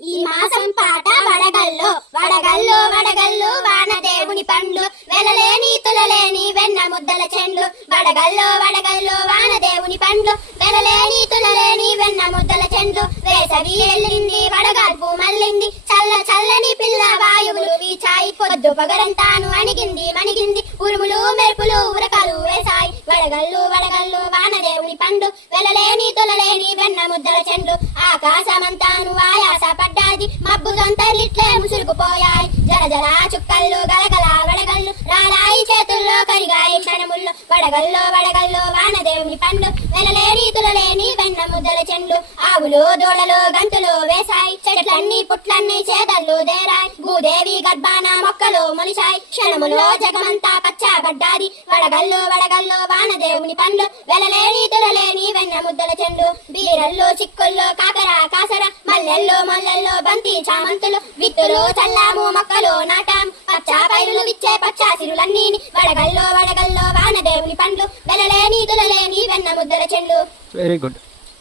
ఈ మాసం పాట వడగల్లో వడగల్లో వడగల్లో వానదేవుని పండ్లు వెలలేని తులలేని వెన్న ముద్దల చెండు వడగల్లో వడగల్లో వానదేవుని పండ్లు వెలలేని తులలేని వెన్న ముద్దల చెండు వేసవి వెళ్ళింది వడగాల్పు మళ్ళింది చల్ల చల్లని పిల్ల వాయువులు వీచాయి పొద్దు పగరంతాను అణిగింది మణిగింది ఉరుములు మెరుపులు ఉరకలు వేసాయి వడగల్లు వడగల్లు వానదేవుని పండు వెలలేని తులలేని వెన్న ముద్దల చెండు ఆకాశమంతాను ఆయాస పడ్డాది మబ్బులంతరిట్లే ముసురుకుపోయాయి జర జర చుక్కల్లో గలగల వడగల్లు రాలాయి చేతుల్లో కరిగాయి క్షణముల్లో వడగల్లో వడగల్లో వానదేవుని పండు వెలలేని తులలేని వెన్న ముద్దల చెండు ఆవులు దూడలు గంతులు వేసాయి చెట్లన్నీ పుట్లన్నీ చేతల్లో దేరాయి భూదేవి గర్భాన మొక్కలు మొలిచాయి క్షణములో జగమంతా పచ్చబడ్డాది వడగల్లో వడగల్లో వానదేవుని పండు వెలలేని తులలేని వెన్న ముద్దల చెండు బీరల్లో చిక్కుల్లో కాకర కాసర మల్లెల్లో మల్లెల్లో బంతి చామంతులు విత్తులు చల్లాము మొక్కలు నాటాం పచ్చా పైరులు విచ్చే పచ్చా సిరులన్నీ వడగల్లో వడగల్లో వానదేవుని పండ్లు వెలలేని తులలేని వెన్న ముద్దల చెండు. Very good.